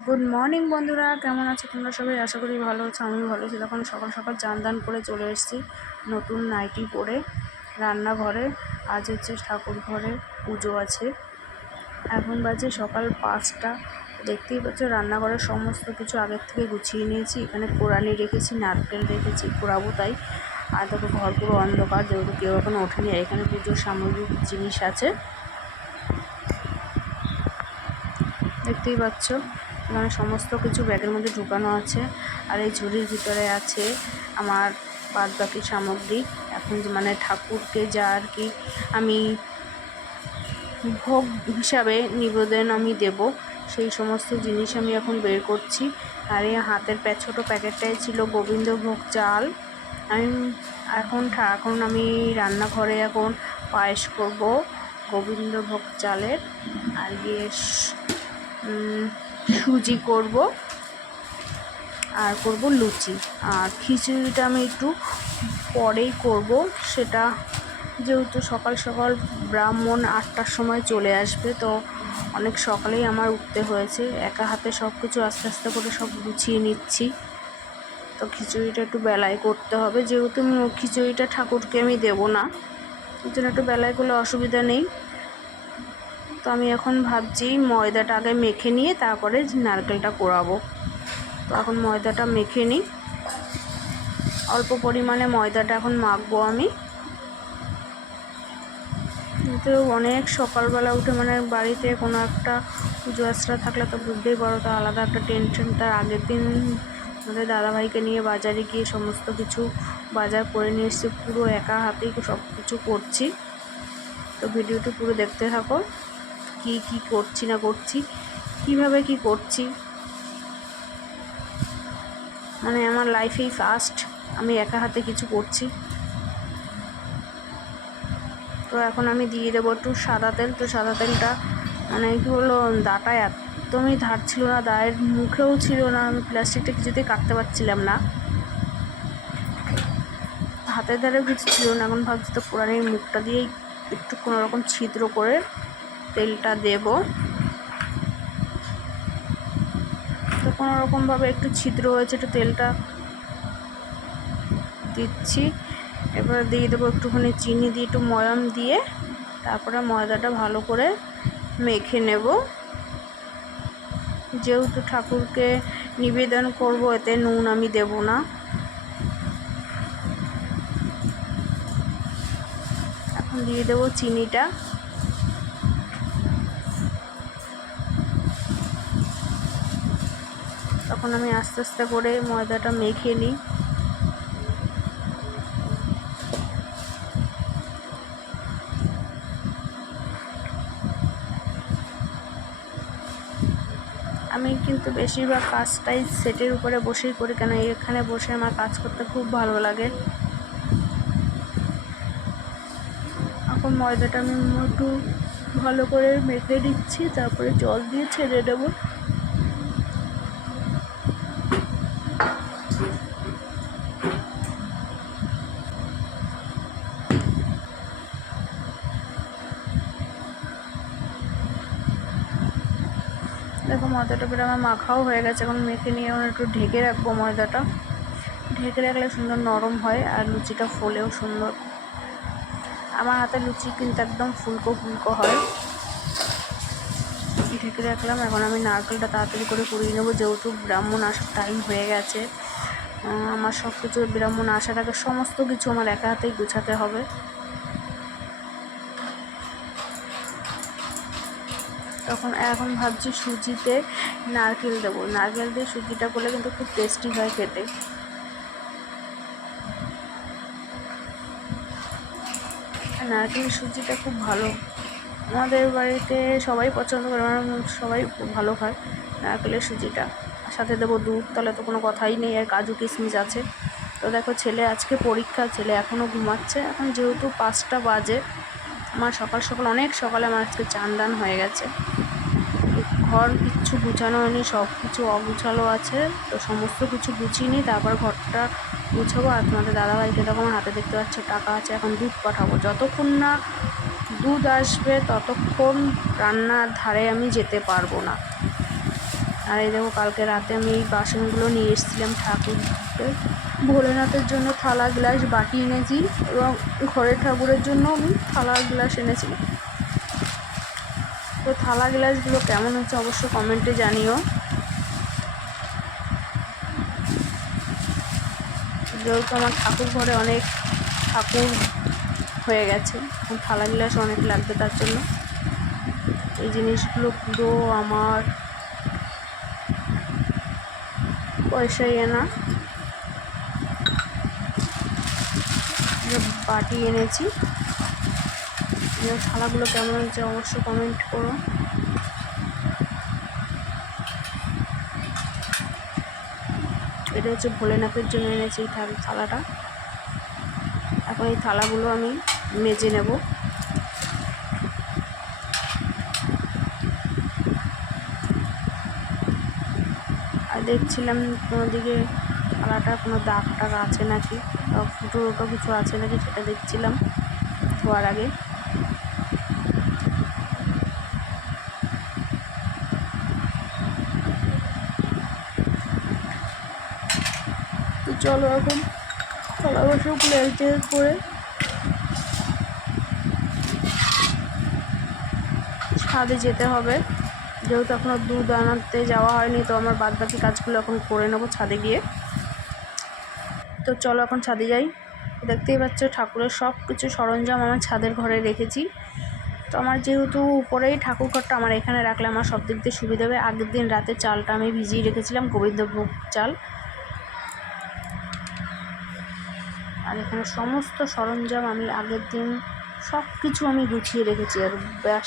Good morning বন্ধুরা। কেমন আছো তোমরা সবাই? আশা করি ভালো আছো আমি ভালো আছি। তখন সকাল সকাল চান করে চলে এসেছি নতুন নাইটি পরে রান্নাঘরে। আজ হচ্ছে ঠাকুর ঘরে পুজো আছে। এখন বাজে সকাল পাঁচটা। দেখতেই পাচ্ছ, রান্নাঘরের সমস্ত কিছু আগের থেকে গুছিয়ে নিয়েছি। এখানে কোরআনি রেখেছি, নারকেল রেখেছি, পোড়াবো তাই। আর দেখো, ঘর পুরো অন্ধকার, যেহেতু কেউ এখন ওঠেনি এখানে পুজোর সামগ্রিক জিনিস আছে। দেখতেই পাচ্ছ এখানে সমস্ত কিছু ব্যাগের মধ্যে ঢুকানো আছে আর এই ঝুড়ির ভিতরে আছে আমার বাদ বাকি সামগ্রী। এখন মানে ঠাকুরকে যা আর কি আমি ভোগ হিসাবে নিবেদন আমি দেব, সেই সমস্ত জিনিস আমি এখন বের করছি। আর এই হাতের প্যা, ছোটো প্যাকেটটাই ছিল গোবিন্দভোগ চাল। আমি এখন এখন আমি রান্নাঘরে এখন পায়েস করব গোবিন্দভোগ চালের। আর গিয়ে সুজি করব। আর করব লুচি। আর খিচুড়িটা আমি একটু পরেই করব। সেটা যেহেতু সকাল সকাল ব্রাহ্মণ আটটার সময় চলে আসবে, তো অনেক সকালেই আমার উঠতে হয়েছে। একা হাতে সব কিছু আস্তে আস্তে করে সব গুছিয়ে নিচ্ছি। তো খিচুড়িটা একটু বেলায় করতে হবে। যেহেতু খিচুড়িটা ঠাকুরকে আমি দেবো না ওই জন্য একটু বেলায় করলে অসুবিধা নেই। তো আমি এখন ভাবছি ময়দাটা আগে মেখে নিয়ে তারপরে নারকেলটা কোড়াবো তো এখন ময়দাটা মেখে নিই। অল্প পরিমাণে ময়দাটা এখন মাখবো আমি। তো অনেক সকালবেলা উঠে মানে বাড়িতে কোনো একটা পুজো আশ্রা থাকলে তো বুঝতেই পারো, তো আলাদা একটা টেনশন তার আগের দিন আমাদের দাদাভাইকে নিয়ে বাজারে গিয়ে সমস্ত কিছু বাজার করে নিয়ে এসে পুরো একা হাতেই সব কিছু করছি। তো ভিডিওটি পুরো দেখতে থাকো। কি কি করছি না করছি, কীভাবে কি করছি? মানে আমার লাইফেই ফার্স্ট আমি একা হাতে কিছু করছি। তো এখন আমি দিয়ে দেবো একটু সাদা তেল। তো সাদা তেলটা মানে কী বলল দাটা একদমই ধার ছিল না, দায়ের মুখেও ছিল না, আমি প্লাস্টিকটা কিছুতেই কাটতে পারছিলাম না। হাতের ধারে কিছু ছিল না, এখন ভাবছি তো পুরানির মুখটা দিয়েই একটু কোনোরকম ছিদ্র করে তেলটা দেব। তো কোনো রকমভাবে একটু ছিদ্র হয়েছে, একটু তেলটা দিচ্ছি। এবার দিয়ে দেবো একটুখানি চিনি দিয়ে, একটু ময়াম দিয়ে, তারপরে ময়দাটা ভালো করে মেখে নেব। যেহেতু ঠাকুরকে নিবেদন করব, এতে নুন আমি দেব না। এখন দিয়ে দেবো চিনিটা। তখন আমি আস্তে আস্তে করে ময়দাটা মেখে নিই। আমি কিন্তু বেশিরভাগ কাজটাই সেটের উপরে বসেই করি, কেন এখানে বসে আমার কাজ করতে খুব ভালো লাগে। এখন ময়দাটা আমি একটু ভালো করে মেখে দিচ্ছি তারপরে জল দিয়ে ছেড়ে দেবো। ময়দাটা পুরো আমার মাখাও হয়ে গেছে। এখন মেখে নিয়ে এখন একটু ঢেকে রাখব ময়দাটা। ঢেকে রাখলে সুন্দর নরম হয় আর লুচিটা ফোলেও সুন্দর। আমার হাতে লুচি কিন্তু একদম ফুলকো ফুলকো হয়। ঢেকে রাখলাম। এখন আমি নারকেলটা তাড়াতাড়ি করে কুড়িয়ে নেব। যেহেতু ব্রাহ্মণ আসার টাইম হয়ে গেছে আমার সব কিছু ব্রাহ্মণ আসার আগে সমস্ত কিছু আমার একা হাতেই গুছাতে হবে। তখন এখন ভাবছি সুজিতে নারকেল দেবো। নারকেল দিয়ে সুজিটা করলে কিন্তু খুব টেস্টি হয় খেতে। নারকেল সুজিটা খুব ভালো। আমাদের বাড়িতে সবাই পছন্দ করে, আমার সবাই ভালো খায় নারকেলের সুজিটা। সাথে দেবো দুধ, তাহলে তো কোনো কথাই নেই, আর কাজু কিশমিশ আছে। তো দেখো ছেলে আজকে পরীক্ষা, ছেলে এখনও ঘুমাচ্ছে। এখন যেহেতু পাঁচটা বাজে, আমার সকাল সকাল, অনেক সকালে আমার আজকে চান দান হয়ে গেছে। ঘর কিচ্ছু গুছানো হয়নি, সব কিছু অগুছালো আছে, তো সমস্ত কিছু গুছিয়ে নিই তারপর ঘরটা গুছাবো। আর তোমাদের দাদাভাইকে তখন হাতে দেখতে পাচ্ছ, টাকা আছে, এখন দুধ পাঠাবো। যতক্ষণ না দুধ আসবে, ততক্ষণ রান্নার ধারে আমি যেতে পারব না। আর এই দেখো, কালকে রাতে আমি এই বাসনগুলো নিয়ে এসেছিলাম ঠাকুরকে। ভোলেনাথের জন্য থালা গ্লাস বাটি এনেছি এবং ঘরের ঠাকুরের জন্য আমি থালা গ্লাস এনেছি। তো থালা গ্লাসগুলো কেমন হচ্ছে অবশ্য কমেন্টে জানিও। যেহেতু আমার ঠাকুর ঘরে অনেক ঠাকুর হয়ে গেছে থালা গ্লাস অনেক লাগবে তার জন্য। এই জিনিসগুলো পুরো আমার পয়সাই এনা। বাটি এনেছি। এই থালাগুলো কেমন হয়েছে অবশ্যই কমেন্ট করো এটা হচ্ছে ভোলেনাথের জন্য এনেছি এই থাল- থালাটা। এখন এই থালাগুলো আমি মেজে নেব। আর দেখছিলাম কোনো দিকে থালাটা কোনো দাগ টাগ আছে নাকি? ফুটো ফুটো কিছু আছে নাকি সেটা দেখছিলাম ধোয়ার আগে। চলো এখন। বাসনগুলো এক জায়গায় করে ছাদে যেতে হবে। যেহেতু এখনও দুধ আনাতে যাওয়া হয়নি, তো আমার বাদ বাকি কাজগুলো এখন করে নেব ছাদে গিয়ে। তো চলো এখন ছাদে যাই। দেখতেই পাচ্ছ ঠাকুরের সব কিছু সরঞ্জাম আমার ছাদের ঘরে রেখেছি। তো আমার যেহেতু উপরেই ঠাকুর ঘরটা আমার এখানে রাখলে আমার সব দিক দিয়ে সুবিধা হবে। আগের দিন রাতে চালটা আমি ভিজিয়ে রেখেছিলাম গোবিন্দভোগ চাল। আর এখানে সমস্ত সরঞ্জাম আমি আগের দিন সব কিছু আমি গুছিয়ে রেখেছি। আর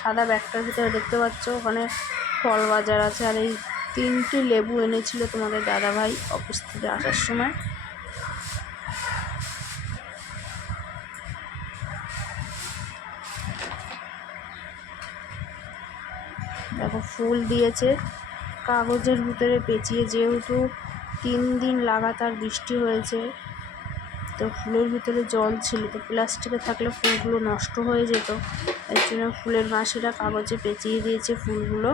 সাদা ব্যাগটার ভিতরে দেখতে পাচ্ছ, ওখানে ফল বাজার আছে। আর এই তিনটি লেবু এনেছিল তোমাদের দাদাভাই অফিস থেকে আসার সময়। দেখো, ফুল দিয়েছে। কাগজের ভিতরে পেঁচিয়ে যেহেতু তিন দিন লাগাতার বৃষ্টি হয়েছে তো ফুলের ভিতরে জল ছিল, তো প্লাস্টিকে থাকলে ফুলগুলো নষ্ট হয়ে যেত। এর জন্য ফুলের মাসিরা কাগজে পেঁচিয়ে দিয়েছে ফুলগুলো।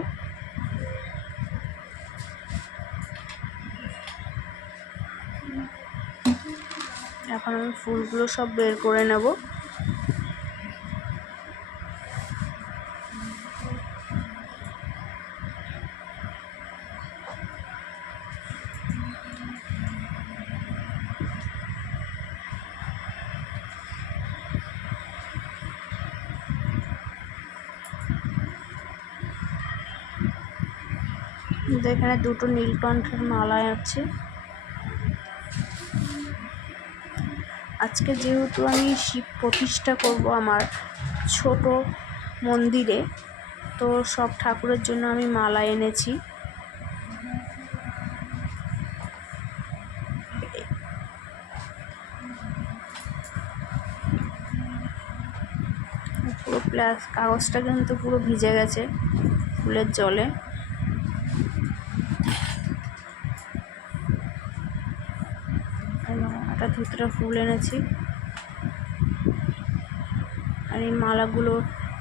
এখন আমি ফুলগুলো সব বের করে নেব। কিন্তু এখানে দুটো নীলকণ্ঠের মালা আছে। আজকে যেহেতু আমি শিব প্রতিষ্ঠা করব আমার ছোট মন্দিরে, তো সব ঠাকুরের জন্য আমি মালা এনেছি। পুরো প্লাস, কাগজটা কিন্তু পুরো ভিজে গেছে ফুলের জলে এবং একটা ধুতরা ফুল এনেছি। আর এই মালাগুলো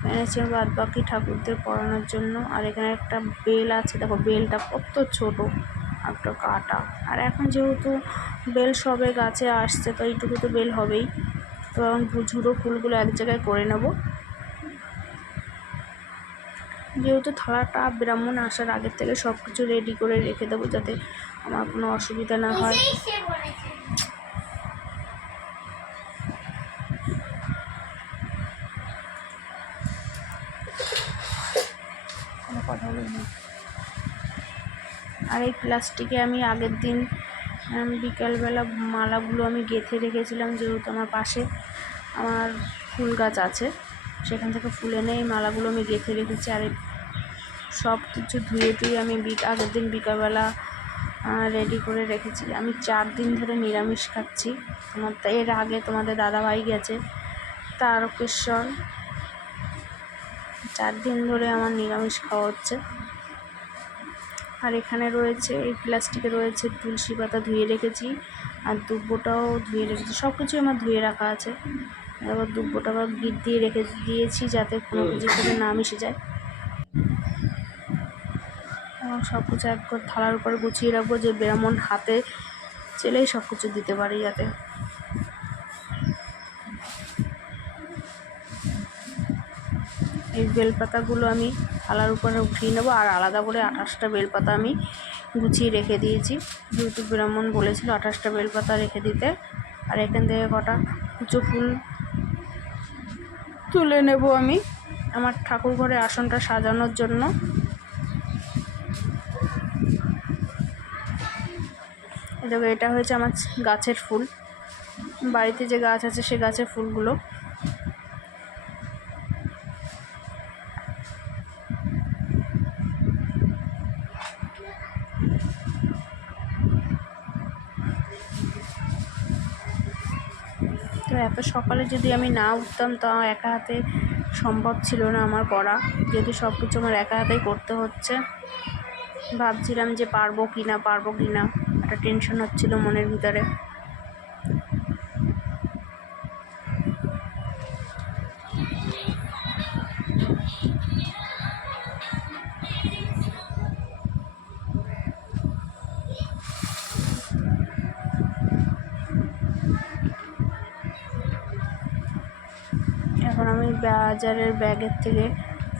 এনেছি বাদ বাকি ঠাকুরদের পরানোর জন্য। আর এখানে একটা বেল আছে, দেখো বেলটা কত ছোট, একটা কাটা। আর এখন যেহেতু বেল সবে গাছে আসছে, তো এইটুকু তো বেল হবেই। তো এখন ঝুড়ো ফুলগুলো এক জায়গায় করে নেব। যেহেতু থালাটা ব্রাহ্মণ আসার আগের থেকে সব কিছু রেডি করে রেখে দেবো যাতে আমার কোনো অসুবিধা না হয়। প্লাস্টিকে আমি আগের দিন বিকালবেলা মালাগুলো আমি গেঁথে রেখেছিলাম যেহেতু আমার পাশে আমার ফুল গাছ আছে, সেখান থেকে ফুল এনে এই মালাগুলো আমি গেঁথে রেখেছি। আর সব কিছু ধুয়ে টুয়ে আমি আগের দিন বিকালবেলা রেডি করে রেখেছি। আমি চার দিন ধরে নিরামিষ খাচ্ছি। তোমার এর আগে তোমাদের দাদাভাই গেছে, তারকেশ্বর। চার দিন ধরে আমার নিরামিষ খাওয়া হচ্ছে। আর এখানে রয়েছে এই প্লাস্টিকে রয়েছে তুলসী পাতা ধুয়ে রেখেছি আর দুব্বোটাও ধুয়ে রেখেছি সব কিছুই আমার ধুয়ে রাখা আছে। এবার দুব্বোটা আবার গিট দিয়ে রেখে দিয়েছি যাতে কোনো কিছু না মিশে যায়। এবং সব কিছু এক করে থালার উপরে গুছিয়ে রাখব যে ব্রাহ্মণ হাতে চেলেই সব কিছু দিতে পারি যাতে। এই বেলপাতাগুলো আমি থালার উপরে উঠিয়ে নেব। আর আলাদা করে আঠাশটা বেলপাতা আমি গুছিয়ে রেখে দিয়েছি। যেহেতু ব্রাহ্মণ বলেছিল আঠাশটা বেলপাতা রেখে দিতে। আর এখান থেকে কটা কুচো ফুল তুলে নেব আমি। আমার ঠাকুর ঘরে আসনটা সাজানোর জন্য। দেখো, এটা হয়েছে আমার গাছের ফুল। বাড়িতে যে গাছ আছে, সে গাছের ফুলগুলো তো এত সকালে যদি আমি না উঠতাম, তা একা হাতে সম্ভব ছিল না আমার করা যেহেতু সব কিছু আমার একা হাতেই করতে হচ্ছে। ভাবছিলাম যে পারব কি না পারব কি না একটা টেনশন হচ্ছিল মনের ভিতরে। বাজারের ব্যাগের থেকে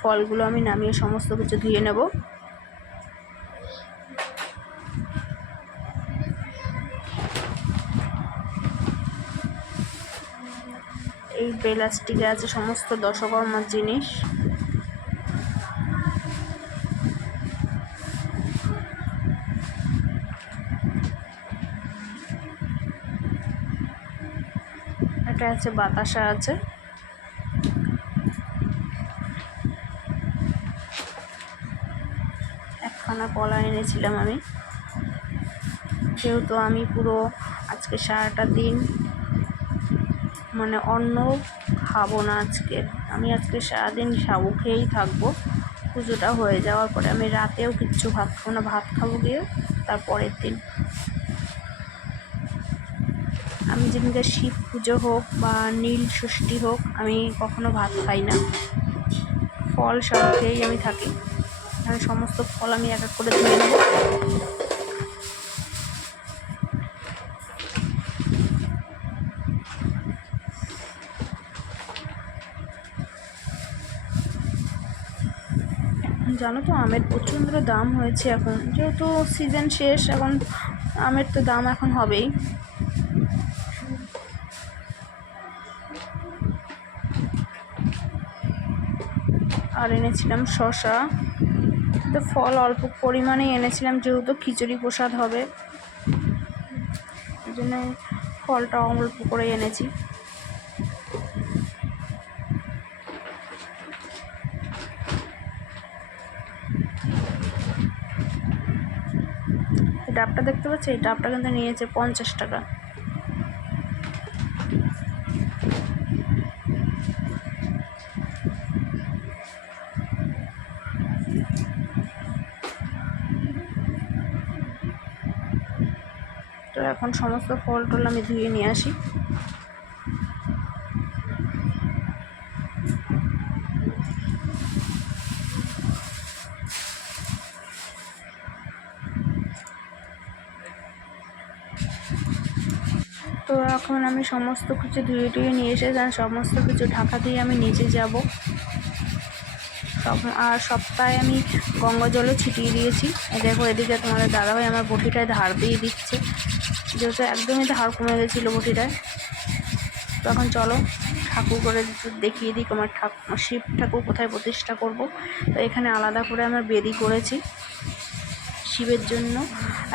ফলগুলো আমি নামিয়ে সমস্ত কিছু ধুয়ে নেব। এই প্লাস্টিকে আছে সমস্ত দশকর্মার জিনিস। এটা আছে বাতাসা আছে। একখানা কলা এনেছিলাম আমি। যেহেতু আমি পুরো আজকে সারাটা দিন মানে অন্ন খাব না আজকে, আমি আজকে সারাদিন সাবু খেয়েই থাকব। পুজোটা হয়ে যাওয়ার পরে আমি রাতেও কিচ্ছু ভাত খাব না, ভাত খাব গিয়ে তারপরের দিন। আমি যেদিনকে শিব পুজো হোক বা নীল ষষ্ঠী হোক, আমি কখনো ভাত খাই না। ফল সব খেয়েই আমি থাকি। আর সমস্ত ফল আমি এক এক করে ধুয়ে নেব। জানো তো, আমের প্রচণ্ড দাম হয়েছে এখন। যেহেতু সিজন শেষ, এখন আমের তো দাম এখন হবেই। আর এনেছিলাম শশা তো ফল অল্প পরিমাণে এনেছিলাম, যেহেতু খিচুড়ি প্রসাদ হবে। এই জন্য ফলটা অল্প করে এনেছি। ডাবটা দেখতে পাচ্ছি? এই ডাবটা কিন্তু নিয়েছে পঞ্চাশ টাকা তো এখন সমস্ত ফল টল আমি ধুয়ে নিয়ে আসি। তো এখন আমি সমস্ত কিছু ধুয়ে টুয়ে নিয়ে এসে যান সমস্ত কিছু ঢাকা দিয়ে আমি নিচে যাব। আর সপ্তাহে আমি গঙ্গা জলও ছিটিয়ে দিয়েছি। দেখো এদিকে তোমাদের দাদাভাই আমার বটিটায় ধার দিয়ে দিচ্ছে। যেহেতু একদমই ধার কমে গেছিল বটিটায়, তো এখন চলো ঠাকুর করে দেখিয়ে দিই আমার ঠাকুর শিব ঠাকুর কোথায় প্রতিষ্ঠা করব। তো এখানে আলাদা করে আমার বেদি করেছি শিবের জন্য।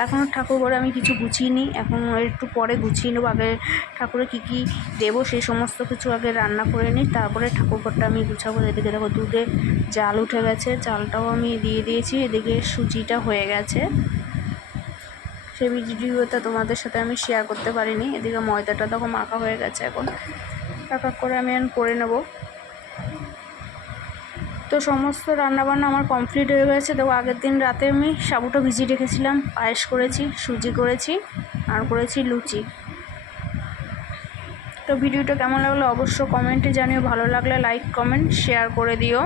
এখনও ঠাকুর ঘরে আমি কিছু গুছিয়ে নিই এখন একটু পরে গুছিয়ে নেব। আগে ঠাকুরে কী কী দেবো সেই সমস্ত কিছু আগে রান্না করে নিই, তারপরে ঠাকুর ঘরটা আমি গুছাবো। এদিকে দেখো দুধে জাল উঠে গেছে চালটাও আমি দিয়ে দিয়েছি, এদিকে সুজিটা হয়ে গেছে। সেই ভিডিওটা তোমাদের সাথে আমি শেয়ার করতে পারিনি। এদিকে ময়দাটা তখন মাখা হয়ে গেছে এখন। এক এক করে আমি এখন করে নেব। তো সমস্ত রান্নাবান্না আমার কমপ্লিট হয়ে গেছে। তো আগের দিন রাতে আমি সাবুটা ভিজিয়ে রেখেছিলাম, পায়েস করেছি, সুজি করেছি, আর করেছি লুচি। তো ভিডিওটা কেমন লাগল অবশ্য কমেন্টে জানিও। ভালো লাগলে লাইক কমেন্ট শেয়ার করে দিও।